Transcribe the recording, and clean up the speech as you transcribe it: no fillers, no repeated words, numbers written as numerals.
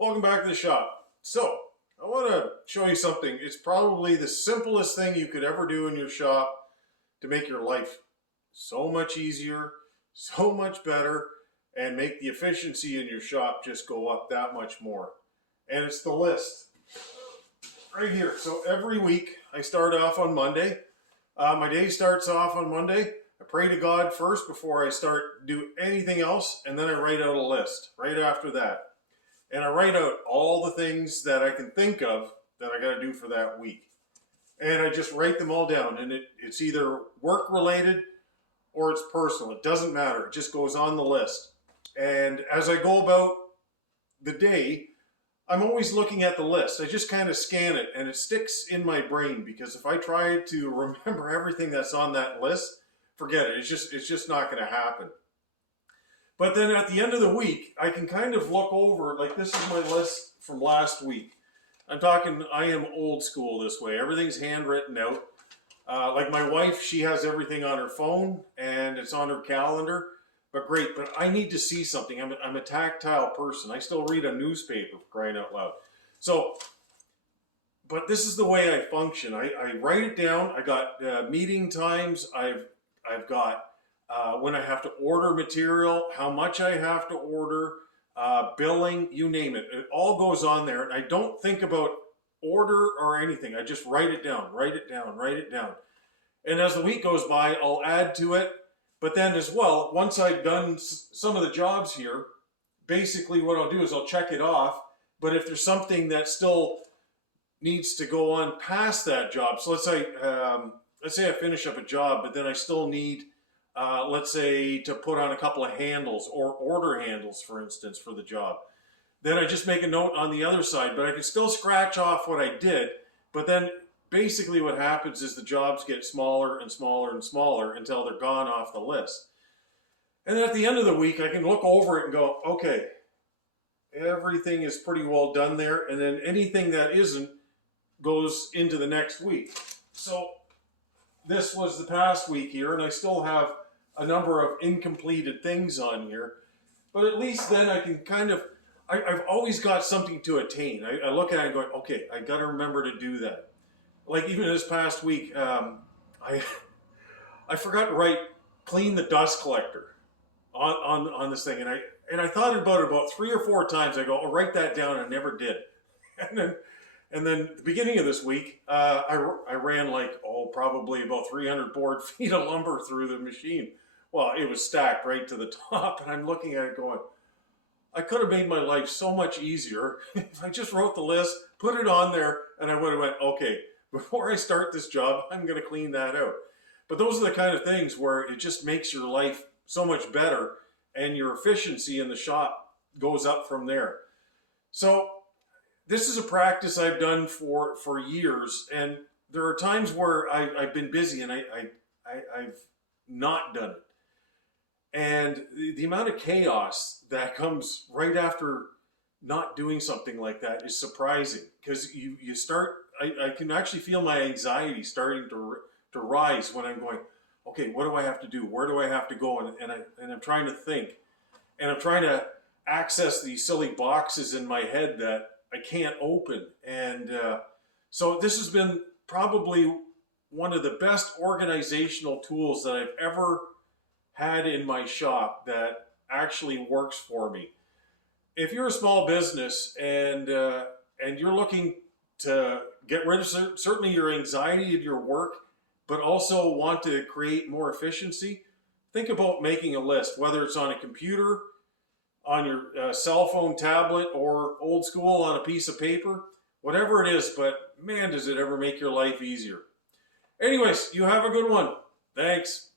Welcome back to the shop. So, I want to show you something. It's probably the simplest thing you could ever do in your shop to make your life so much easier, so much better, and make the efficiency in your shop just go up that much more. And it's the list right here. So every week I start off on Monday. My day starts off on Monday. I pray to God first before I start do anything else, and then I write out a list right after that. And I write out all the things that I can think of that I got to do for that week. And I just write them all down. And it's either work related or it's personal. It doesn't matter. It just goes on the list. And as I go about the day, I'm always looking at the list. I just kind of scan it and it sticks in my brain, because if I try to remember everything that's on that list, forget it. It's just not going to happen. But then at the end of the week, I can kind of look over, like this is my list from last week. I'm talking, I am old school this way. Everything's handwritten out. Like my wife, she has everything on her phone and it's on her calendar. But great, but I need to see something. I'm a tactile person. I still read a newspaper, for crying out loud. So, but this is the way I function. I write it down. I got meeting times. I've got when I have to order material, how much I have to order, billing, you name it. It all goes on there. And I don't think about order or anything. I just write it down, write it down, write it down. And as the week goes by, I'll add to it. But then as well, once I've done some of the jobs here, basically what I'll do is I'll check it off. But if there's something that still needs to go on past that job, so let's say I finish up a job, but then I still need let's say to put on a couple of handles or order handles, for instance, for the job. Then I just make a note on the other side, but I can still scratch off what I did. But then basically what happens is the jobs get smaller and smaller and smaller until they're gone off the list. And then at the end of the week, I can look over it and go, okay, everything is pretty well done there. And then anything that isn't goes into the next week. So this was the past week here, and I still have a number of incompleted things on here, but at least then I can kind of, I've always got something to attain. I look at it and go, okay, I got to remember to do that. Like even this past week, I forgot to write clean the dust collector on this thing, and I thought about it about 3 or 4 times. I go, I'll write that down, and I never did. And then the beginning of this week, I ran like, probably about 300 board feet of lumber through the machine. Well, it was stacked right to the top, and I'm looking at it going, I could have made my life so much easier if I just wrote the list, put it on there, and I would have went, okay, before I start this job, I'm going to clean that out. But those are the kind of things where it just makes your life so much better, and your efficiency in the shop goes up from there. So this is a practice I've done for years, and there are times where I've been busy and I've not done it. And the amount of chaos that comes right after not doing something like that is surprising, because you start, I can actually feel my anxiety starting to rise when I'm going, okay, what do I have to do? Where do I have to go? And I'm trying to think, and I'm trying to access these silly boxes in my head that I can't open. And so this has been probably one of the best organizational tools that I've ever had in my shop that actually works for me. If you're a small business and you're looking to get rid of certainly your anxiety of your work, but also want to create more efficiency, think about making a list, whether it's on a computer, on your cell phone, tablet, or old school on a piece of paper, whatever it is, but man, does it ever make your life easier. Anyways, you have a good one. Thanks.